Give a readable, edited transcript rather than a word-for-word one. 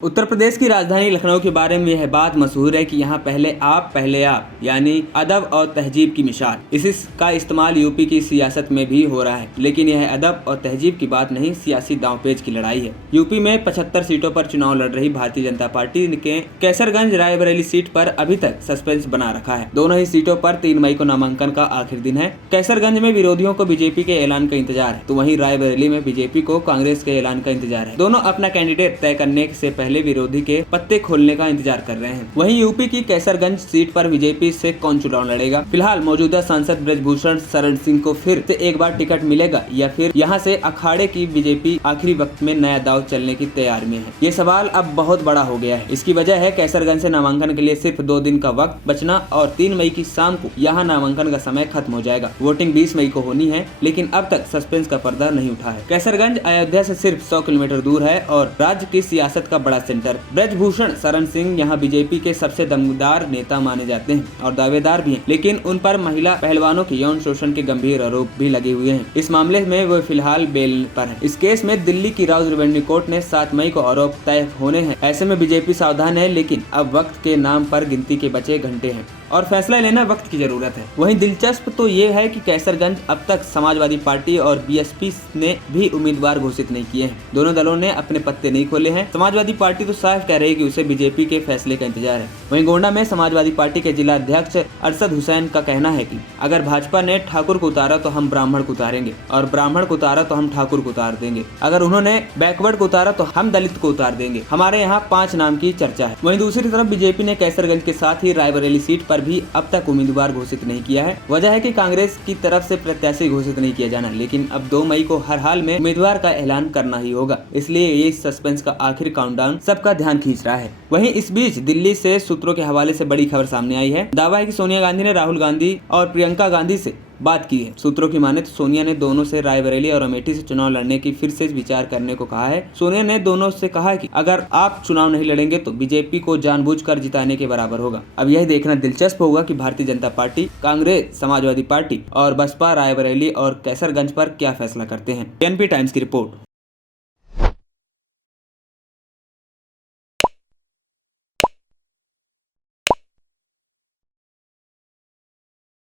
उत्तर प्रदेश की राजधानी लखनऊ के बारे में यह बात मशहूर है कि यहाँ पहले आप यानी अदब और तहजीब की मिसाल। इसका इस्तेमाल यूपी की सियासत में भी हो रहा है, लेकिन यह अदब और तहजीब की बात नहीं, सियासी दांवपेच की लड़ाई है। यूपी में 75 सीटों पर चुनाव लड़ रही भारतीय जनता पार्टी के कैसरगंज रायबरेली सीट पर अभी तक सस्पेंस बना रखा है। दोनों ही सीटों पर 3 मई को नामांकन का आखिरी दिन है। कैसरगंज में विरोधियों को बीजेपी के ऐलान का इंतजार है, तो वहीं रायबरेली में बीजेपी को कांग्रेस के ऐलान का इंतजार है। दोनों अपना कैंडिडेट तय करने से पहले विरोधी के पत्ते खोलने का इंतजार कर रहे हैं। वहीं यूपी की कैसरगंज सीट पर बीजेपी से कौन चुनाव लड़ेगा? फिलहाल मौजूदा सांसद ब्रजभूषण शरण सिंह को फिर से एक बार टिकट मिलेगा या फिर यहां से अखाड़े की बीजेपी आखिरी वक्त में नया दांव चलने की तैयारी में है? ये सवाल अब बहुत बड़ा हो गया है। इसकी वजह है कैसरगंज से नामांकन के लिए सिर्फ 2 दिन का वक्त बचना और 3 मई की शाम को यहाँ नामांकन का समय खत्म हो जाएगा। वोटिंग 20 मई को होनी है, लेकिन अब तक सस्पेंस का पर्दा नहीं उठा है। कैसरगंज अयोध्या से सिर्फ 100 किलोमीटर दूर है और राज्य की सियासत का बड़ा सेंटर। ब्रजभूषण शरण सिंह यहाँ बीजेपी के सबसे दमदार नेता माने जाते हैं और दावेदार भी हैं, लेकिन उन पर महिला पहलवानों के यौन शोषण के गंभीर आरोप भी लगे हुए हैं। इस मामले में वो फिलहाल बेल पर हैं। इस केस में दिल्ली की राउज रेवेन्यू कोर्ट ने 7 मई को आरोप तय होने हैं। ऐसे में बीजेपी सावधान है, लेकिन अब वक्त के नाम पर गिनती के बचे घंटे हैं और फैसला लेना वक्त की जरूरत है। वहीं दिलचस्प तो ये है कि कैसरगंज अब तक समाजवादी पार्टी और बीएसपी ने भी उम्मीदवार घोषित नहीं किए हैं। दोनों दलों ने अपने पत्ते नहीं खोले हैं। समाजवादी पार्टी तो साफ कह रही है कि उसे बीजेपी के फैसले का इंतजार है। वहीं गोंडा में समाजवादी पार्टी के जिला अध्यक्ष अरशद हुसैन का कहना है कि अगर भाजपा ने ठाकुर को उतारा तो हम ब्राह्मण को उतारेंगे और ब्राह्मण को उतारा तो हम ठाकुर को उतार देंगे। अगर उन्होंने बैकवर्ड को उतारा तो हम दलित को उतार देंगे। हमारे यहाँ 5 नाम की चर्चा है। वहीं दूसरी तरफ बीजेपी ने कैसरगंज के साथ ही रायबरेली सीट पर भी अब तक उम्मीदवार घोषित नहीं किया है। वजह है कि कांग्रेस की तरफ से प्रत्याशी घोषित नहीं किया जाना, लेकिन अब 2 मई को हर हाल में उम्मीदवार का ऐलान करना ही होगा। इसलिए ये सस्पेंस का आखिरी काउंटडाउन सबका ध्यान खींच रहा है। वहीं इस बीच दिल्ली से सूत्रों के हवाले से बड़ी खबर सामने आई है। दावा है कि सोनिया गांधी ने राहुल गांधी और प्रियंका गांधी से बात की है। सूत्रों की माने तो सोनिया ने दोनों से रायबरेली और अमेठी से चुनाव लड़ने की फिर से विचार करने को कहा है। सोनिया ने दोनों से कहा है कि अगर आप चुनाव नहीं लड़ेंगे तो बीजेपी को जानबूझकर जिताने के बराबर होगा। अब यह देखना दिलचस्प होगा कि भारतीय जनता पार्टी, कांग्रेस, समाजवादी पार्टी और बसपा रायबरेली और कैसरगंज पर क्या फैसला करते हैं। एनपी टाइम्स की रिपोर्ट।